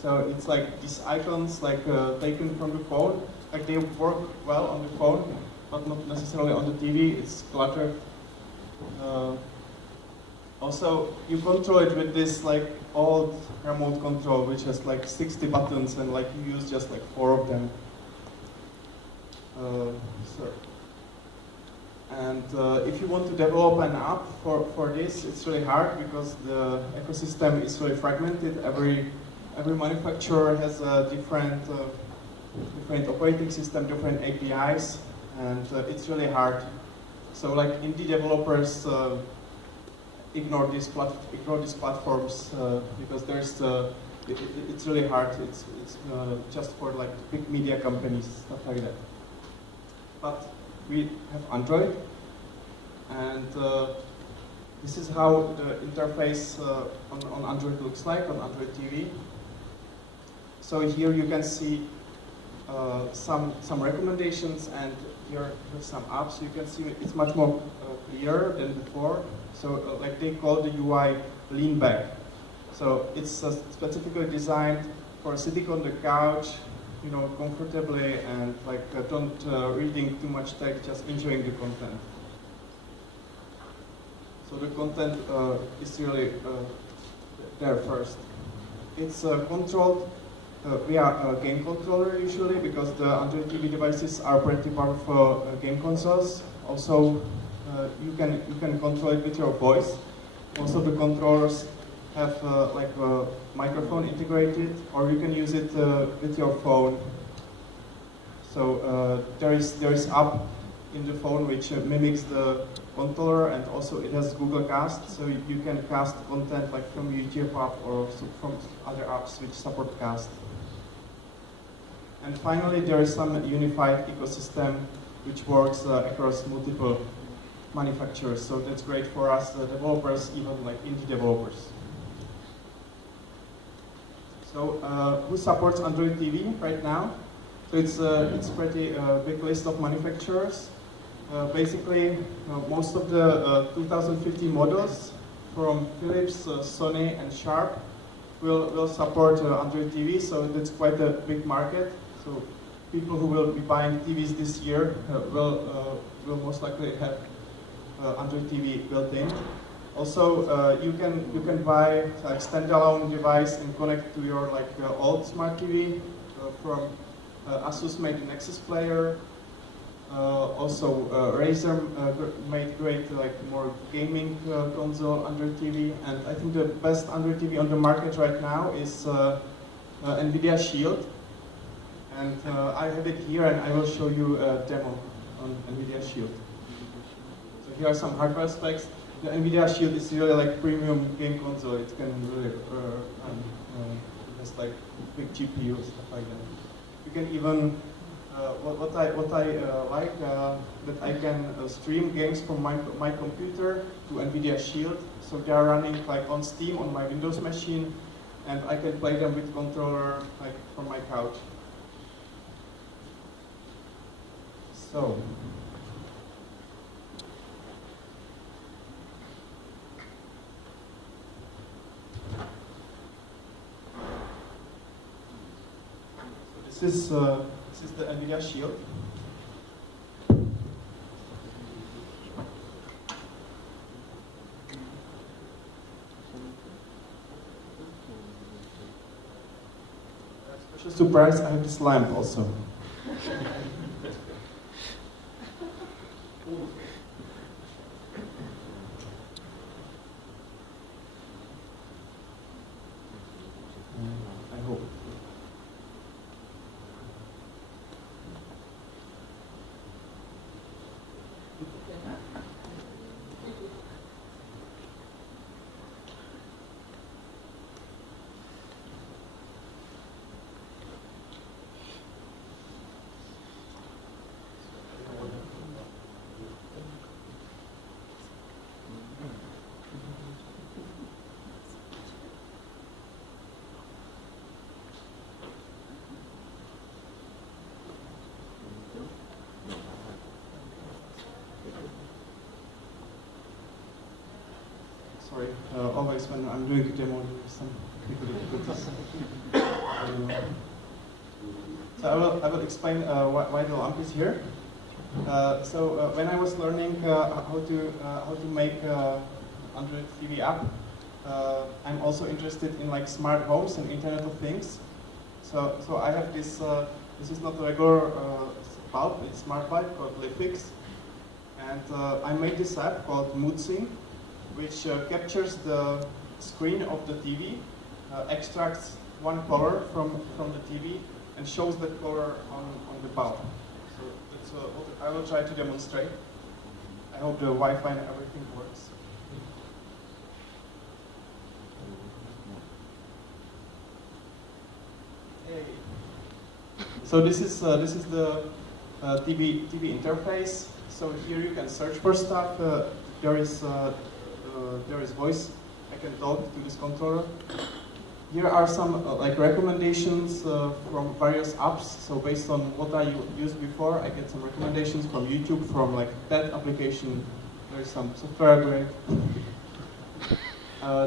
So it's like these icons, like taken from the phone. Like they work well on the phone, but not necessarily on the TV. It's cluttered. Also, you control it with this like old remote control, which has like 60 buttons, and like you use just like 4 of them. And if you want to develop an app for this, it's really hard because the ecosystem is really fragmented. Every manufacturer has a different operating system, different APIs, and it's really hard. So like indie developers ignore these platforms because it's really hard. It's just for like big media companies, stuff like that. But we have Android, and this is how the interface on Android looks like, on Android TV. So here you can see some recommendations, and here are some apps. You can see it's much more clearer than before. So like they call the UI lean back. So it's specifically designed for sitting on the couch, you know, comfortably, and like don't reading too much text, just enjoying the content. So the content is really there first. It's controlled via a game controller usually, because the Android TV devices are pretty powerful game consoles. Also, you can control it with your voice. Most of the controllers have like a microphone integrated, or you can use it with your phone. So there is app in the phone which mimics the controller, and also it has Google Cast, so you can cast content like from YouTube app or from other apps which support Cast. And finally, there is some unified ecosystem which works across multiple manufacturers. So that's great for us developers, even like indie developers. So who supports Android TV right now? So it's pretty big list of manufacturers. Basically, most of the 2015 models from Philips, Sony, and Sharp will support Android TV. So that's quite a big market. So people who will be buying TVs this year will most likely have Android TV built in. Also, you can buy a standalone device and connect to your like old smart TV from Asus made Nexus player. Also, Razer made great like more gaming console Android TV, and I think the best Android TV on the market right now is NVIDIA Shield. And I have it here, and I will show you a demo on NVIDIA Shield. So here are some hardware specs. The NVIDIA Shield is really like premium game console. It can really it has like big GPU, stuff like that. You can even what I like that I can stream games from my computer to NVIDIA Shield. So they are running like on Steam on my Windows machine, and I can play them with controller like from my couch. So. This is the NVIDIA Shield. Special surprise, I have this lamp also. I hope. Sorry, always when I'm doing a demo, there's some technical difficulties. So I will explain why the lamp is here. When I was learning how to make Android TV app, I'm also interested in like smart homes and Internet of Things. So I have this. This is not a regular bulb; it's smart light called Lifix, and I made this app called MoodSync, which captures the screen of the TV, extracts one color from the TV, and shows that color on the bulb. So that's what I will try to demonstrate. I hope the Wi-Fi and everything works. Hey. So this is the TV interface. So here you can search for stuff. There is voice. I can talk to this controller. Here are some like recommendations from various apps. So based on what I used before, I get some recommendations from YouTube from like that application. There is some software upgrade.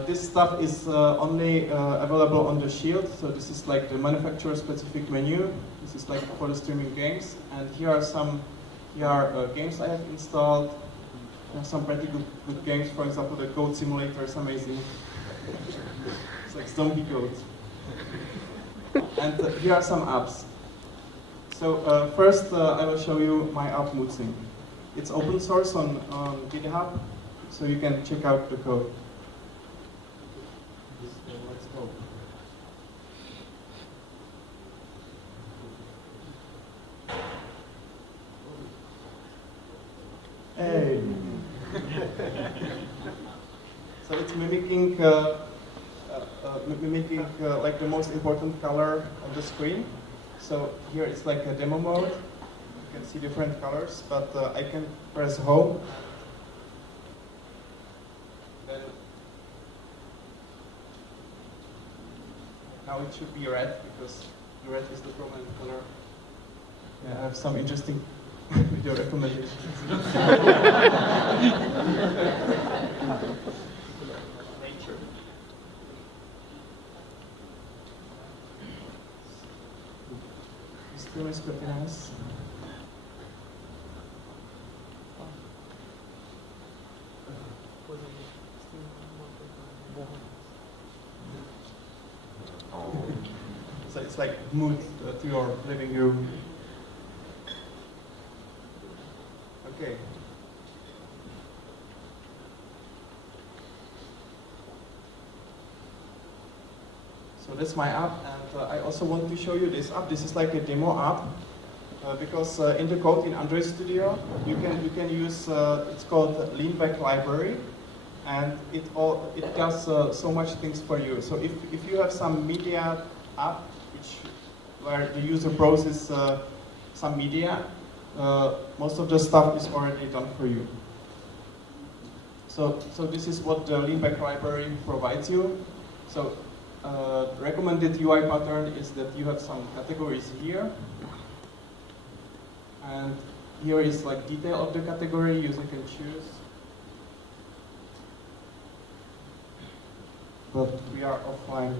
This stuff is only available on the Shield. So this is like the manufacturer-specific menu. This is like for the streaming games. And here are some games I have installed. There are some pretty good games. For example, the Goat Simulator is amazing. It's like zombie goat. And here are some apps. So first, I will show you my app MoodSync. It's open source on GitHub, so you can check out the code. Let's go. Hey. So it's mimicking like the most important color on the screen. So here it's like a demo mode. You can see different colors, but I can press home. Then now it should be red because the red is the prominent color. Yeah, I have some interesting video recommendations. Nature. This film is pretty nice. So it's like mood to your living room. Okay. So that's my app, and I also want to show you this app. This is like a demo app because in the code in Android Studio you can use it's called Leanback Library, and it does so much things for you. So if you have some media app where the user browses some media, most of the stuff is already done for you. So this is what the Leanback Library provides you. So recommended UI pattern is that you have some categories here, and here is like detail of the category. User can choose, but we are offline.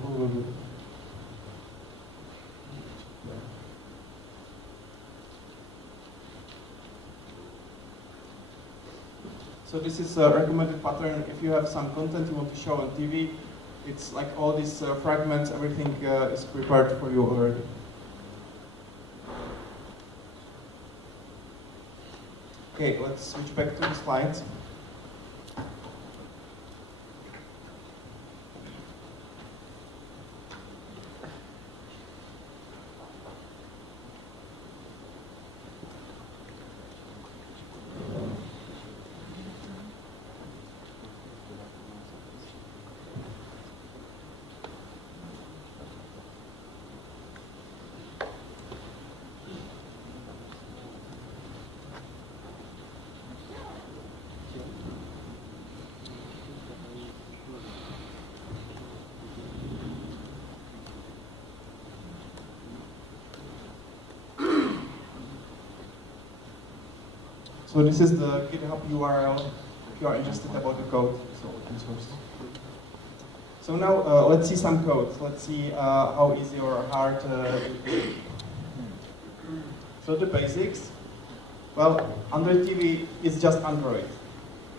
So this is a recommended pattern. If you have some content you want to show on TV, it's like all these fragments, everything is prepared for you already. Okay, let's switch back to the slides. So this is the GitHub URL if you are interested about the code. It's open source. So now let's see some code. Let's see how easy or hard it is. So the basics, well, Android TV is just Android.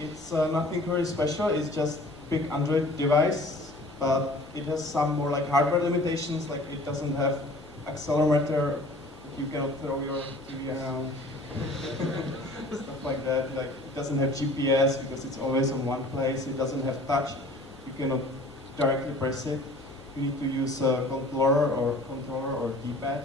It's nothing very special, it's just big Android device, but it has some more like hardware limitations, like it doesn't have accelerometer, you cannot throw your TV around, stuff like that. Like it doesn't have GPS because it's always in one place, it doesn't have touch, you cannot directly press it. You need to use a controller or D-pad.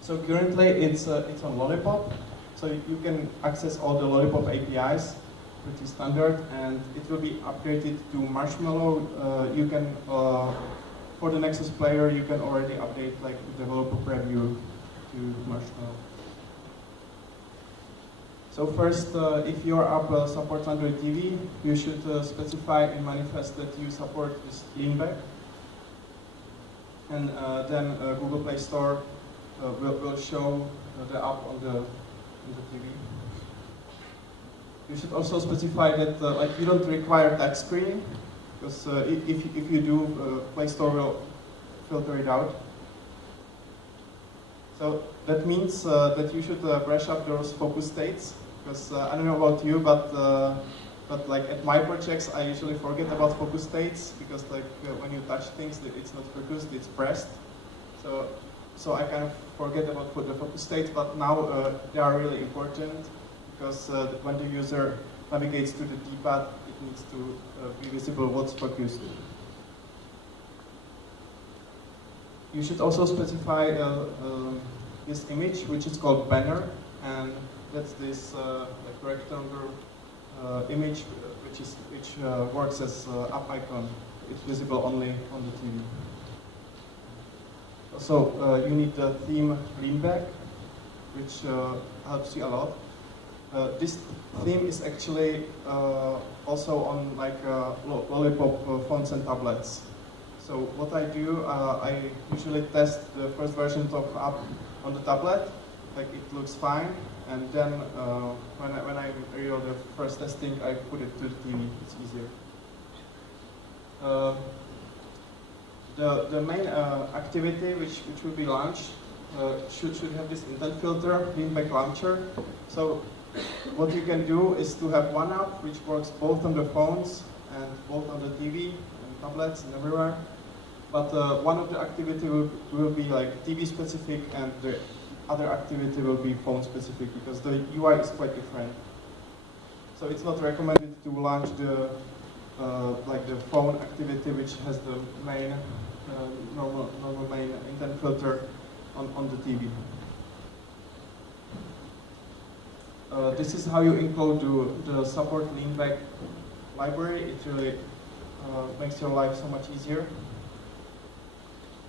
So currently it's on Lollipop, so you can access all the Lollipop APIs, pretty standard, and it will be upgraded to Marshmallow. You can, for the Nexus player, you can already update like the developer preview to Marshmallow. So first, if your app supports Android TV, you should specify in manifest that you support this leanback. And then Google Play Store will show the app on the TV. You should also specify that like you don't require touch screen, because if you do, Play Store will filter it out. So that means that you should brush up those focus states, because I don't know about you, but like at my projects, I usually forget about focus states, because like when you touch things, it's not focused, it's pressed. So I kind of forget about the focus states, but now they are really important, because when the user navigates to the D-pad, it needs to be visible what's focused. You should also specify this image, which is called banner, and that's this like rectangular image, which works as app icon. It's visible only on the TV. Also, you need the theme leanback, which helps you a lot. This theme is actually also on like Lollipop phones and tablets. So what I do, I usually test the first version of app on the tablet, like it looks fine, and then when I reload the first testing, I put it to the TV. It's easier. The main activity which will be launched should have this intent filter, leanback launcher. So what you can do is to have one app which works both on the phones and both on the TV and tablets and everywhere. But one of the activity will be like TV specific, and the other activity will be phone specific, because the UI is quite different. So it's not recommended to launch the like the phone activity, which has the main normal main intent filter on the TV. This is how you encode the support leanback library. It really makes your life so much easier.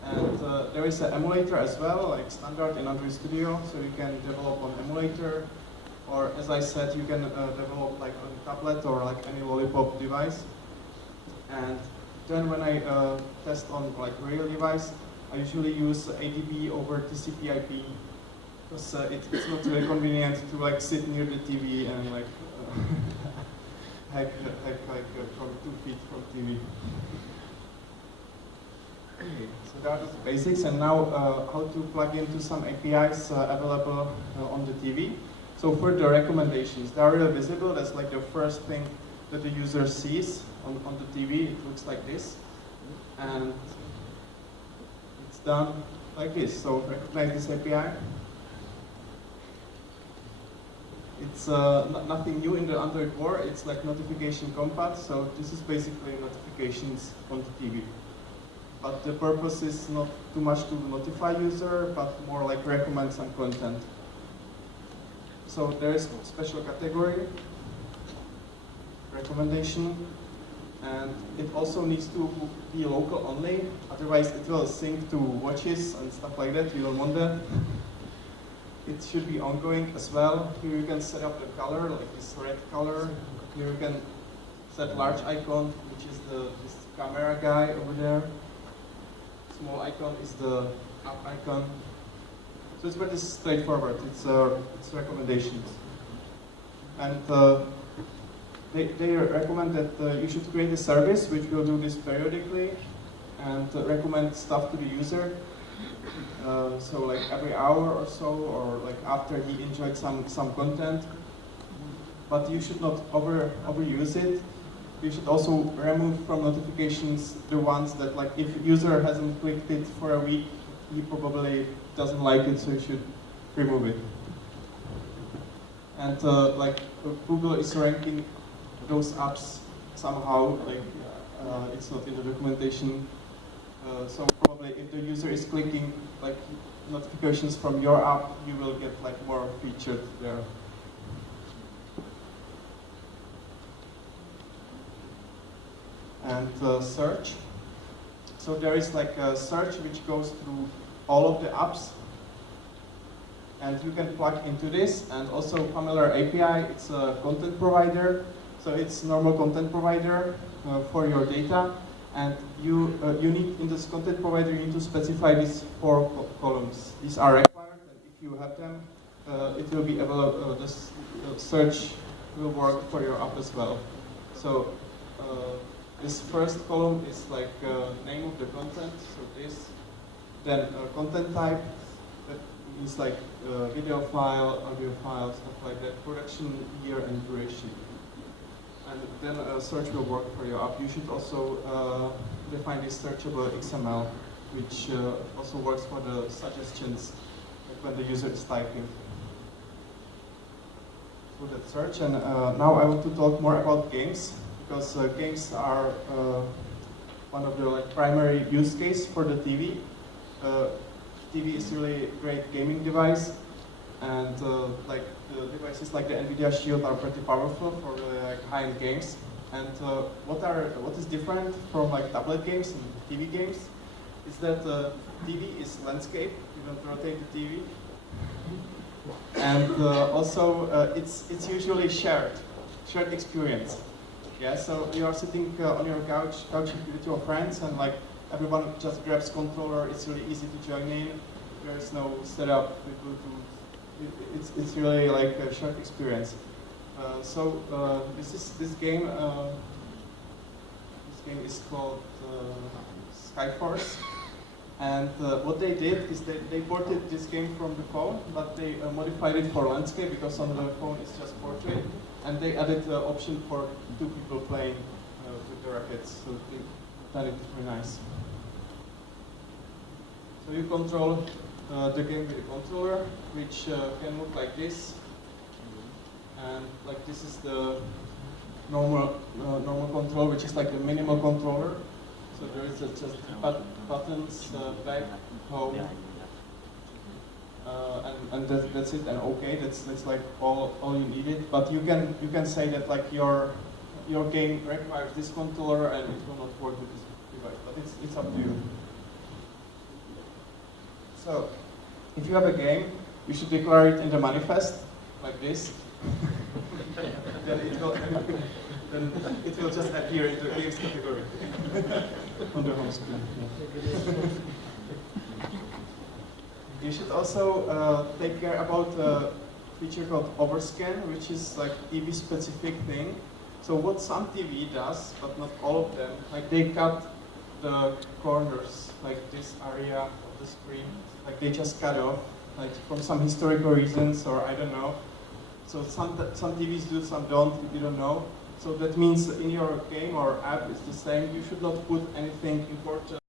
And there is an emulator as well, like standard in Android Studio, so you can develop on emulator, or as I said, you can develop like on tablet or like any Lollipop device. And then when I test on like real device, I usually use ADB over TCP/IP, because it's not really convenient to like sit near the TV and like hack from 2 feet from TV. Okay, so that is the basics, and now how to plug into some APIs available on the TV. So for the recommendations, they are really visible. That's like the first thing that the user sees on the TV. It looks like this, and it's done like this. So recognize this API. It's nothing new in the Android world. It's like notification compat. So this is basically notifications on the TV. But the purpose is not too much to notify user, but more like recommend some content. So there is a special category, recommendation, and it also needs to be local only, otherwise it will sync to watches and stuff like that. You don't want that. It should be ongoing as well. Here you can set up the color, like this red color. Here you can set large icon, which is this camera guy over there. Small icon is the app icon. So it's pretty straightforward. It's recommendations. And they recommend that you should create a service which will do this periodically and recommend stuff to the user. So like every hour or so, or like after he enjoyed some content. But you should not overuse it. You should also remove from notifications the ones that, like, if user hasn't clicked it for a week, he probably doesn't like it, so you should remove it. And Google is ranking those apps somehow, like it's not in the documentation. So probably if the user is clicking like notifications from your app, you will get like more featured there. And search. So there is like a search which goes through all of the apps, and you can plug into this. And also Familiar API, it's a content provider, so it's normal content provider for your data. And you need, in this content provider, you need to specify these 4 columns. These are required, and if you have them, it will be available. This search will work for your app as well. So this first column is like name of the content, so this. Then content type, that means like video file, audio file, stuff like that. Production year and duration. And then search will work for your app. You should also define this searchable XML, which also works for the suggestions like when the user is typing. So that's search. And now I want to talk more about games, because games are one of the primary use case for the TV. TV is really a great gaming device, and like the devices like the NVIDIA Shield are pretty powerful for really like high-end games. And what is different from like tablet games and TV games is that TV is landscape. You don't rotate the TV, and also it's usually shared experience. Yeah, so you are sitting on your couch with your friends, and like everyone just grabs controller. It's really easy to join in. There is no setup with Bluetooth. It's really like a shared experience. This game is called Skyforce, and what they did is they ported this game from the phone, but they modified it for landscape, because on the phone it's just portrait, and they added the option for 2 people playing with the rackets, so they've done it very nice. So you control the game with a controller, which can look like this, and like this is the normal control, which is like the minimal controller. So there is just buttons, back, home, and that's it. And okay, that's like all you needed. But you can say that like your game requires this controller, and it will not work with this device. But it's up to you. So, if you have a game, you should declare it in the manifest, like this. then it will just appear in the games category on the home screen. Yeah. You should also take care about a feature called overscan, which is like TV specific thing. So what some TV does, but not all of them, like they cut the corners, like this area of the screen. Like they just cut off, like from some historical reasons, or I don't know. So some TVs do, some don't, you don't know. So that means in your game or app it's the same. You should not put anything important